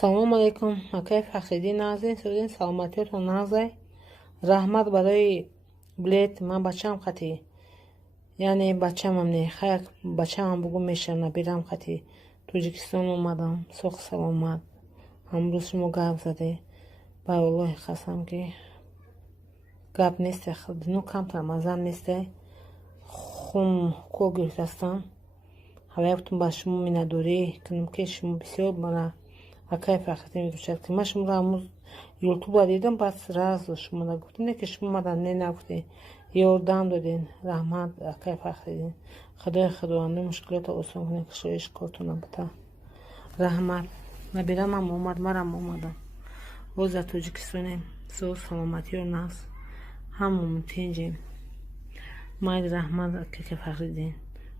салом алейкум, акай Фахриддин назин сӯдин саломатиётон назай. Раҳмат барои билет. Ман бачаам хати, яъне бачаамам не хаяк бачаамам бугу мешавна бирам хати Тоҷикистон омадам. Соғ саломат. Амрӯз шумо гап заде. Ба Аллоҳи қасам ки гап несте, дину камтар мазам несте. хум кол гирифтастам. ҳала яктум ба шумо миннатдорӣ кунам ки шумо бисёр бара акай Фахриддин медушад ки ман шуморо амрӯз ютубла дидам, бас раз шумо нагуфтед, не ки шумо мана не нагуфтед, ёрдам додед. Раҳмат акай Фахриддин. Худои худовандӣ мушкилота осон кунед, кушоиш кортона буда. Раҳмат. Набирамам омад, марам омадам. Боз дар Тоҷикистонем, соғ саломатиё нас. ҳамамон тинҷем. Майли раҳмат акай Фахриддин.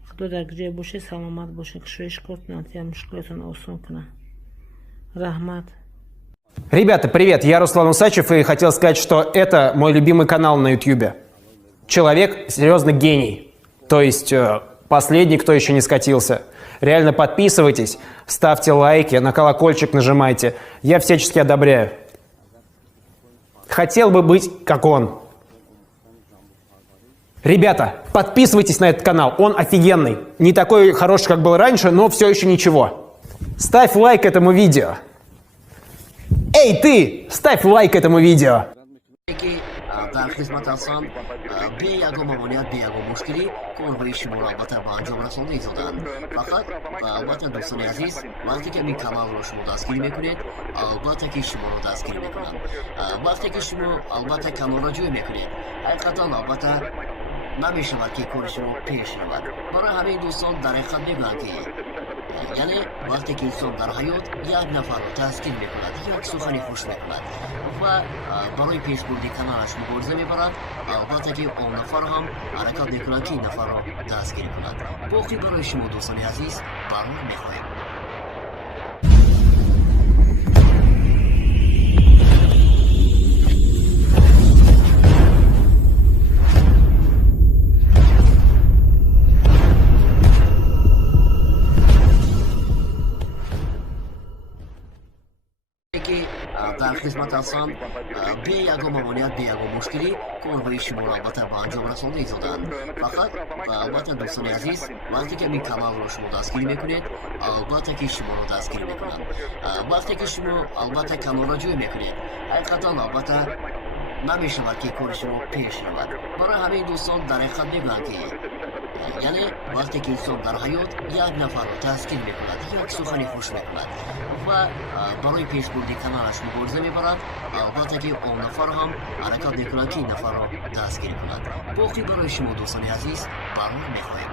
Худо дар гиҷои бошед, саломат бошед, кушоиш кортона, мушкилотон осон кунад. Рахмат. Ребята, привет, я Руслан Усачев и хотел сказать, что это мой любимый канал на YouTube. Человек серьезно гений, то есть последний, кто еще не скатился. Реально подписывайтесь, ставьте лайки, на колокольчик нажимайте, я всячески одобряю. Хотел бы быть как он. Ребята, подписывайтесь на этот канал, он офигенный. Не такой хороший, как был раньше, но все еще ничего. Ставь лайк этому видео. Эй, ты! Ставь лайк этому видео. در خدمت هستم. به یگان ممانعت به یگان مشکلی کارهای شما را البته به انجام رسانده دادند. فقط البته دوستان عزیز، وقتی که این کانال را شما دستگیری میکنید، البته که شما را دستگیری میکنند. وقتی که شما البته کانال را جوی میکنید، حقیقتا البته نمیشود که کار شما پیش رود. برای همین دوستان در حقیقت میگویند که یعنی وقتی که انسان در حیات یک نفر را تسکین میکند، یک سخنی خوش میکند و برای پیشبردی کانالش مبارزه میبرد، البته که آن نفر هم حرکت میکند که این نفر را دستگیر کند. باقی برای شما دوستان عزیز برنامه میخواهیم. در خدمت هستم. به یگان ممانعت به یگان مشکلی کارهای شما را البته به انجام رسانده دادند. فقط البته دوستان عزیز، وقتی که این کانال را شما دستگیری میکنید، البته که شما را دستگیری میکنند. وقتی که شما البته کانال را جوی میکنید، حقیقتا البته نمیشود که کار شما پیش رود. برای همین دوستان در حقیقت میگویند که یعنی وقتی که انسان در حیات یک نفر را تسکین میکند، یک سخنی خوش میکند و برای پیشبردی کانالش مبارزه میبرد، البته که آن نفر هم حرکت میکند که این نفر را دستگیر کند. باقی برای شما دوستان عزیز برنامه میخواهیم.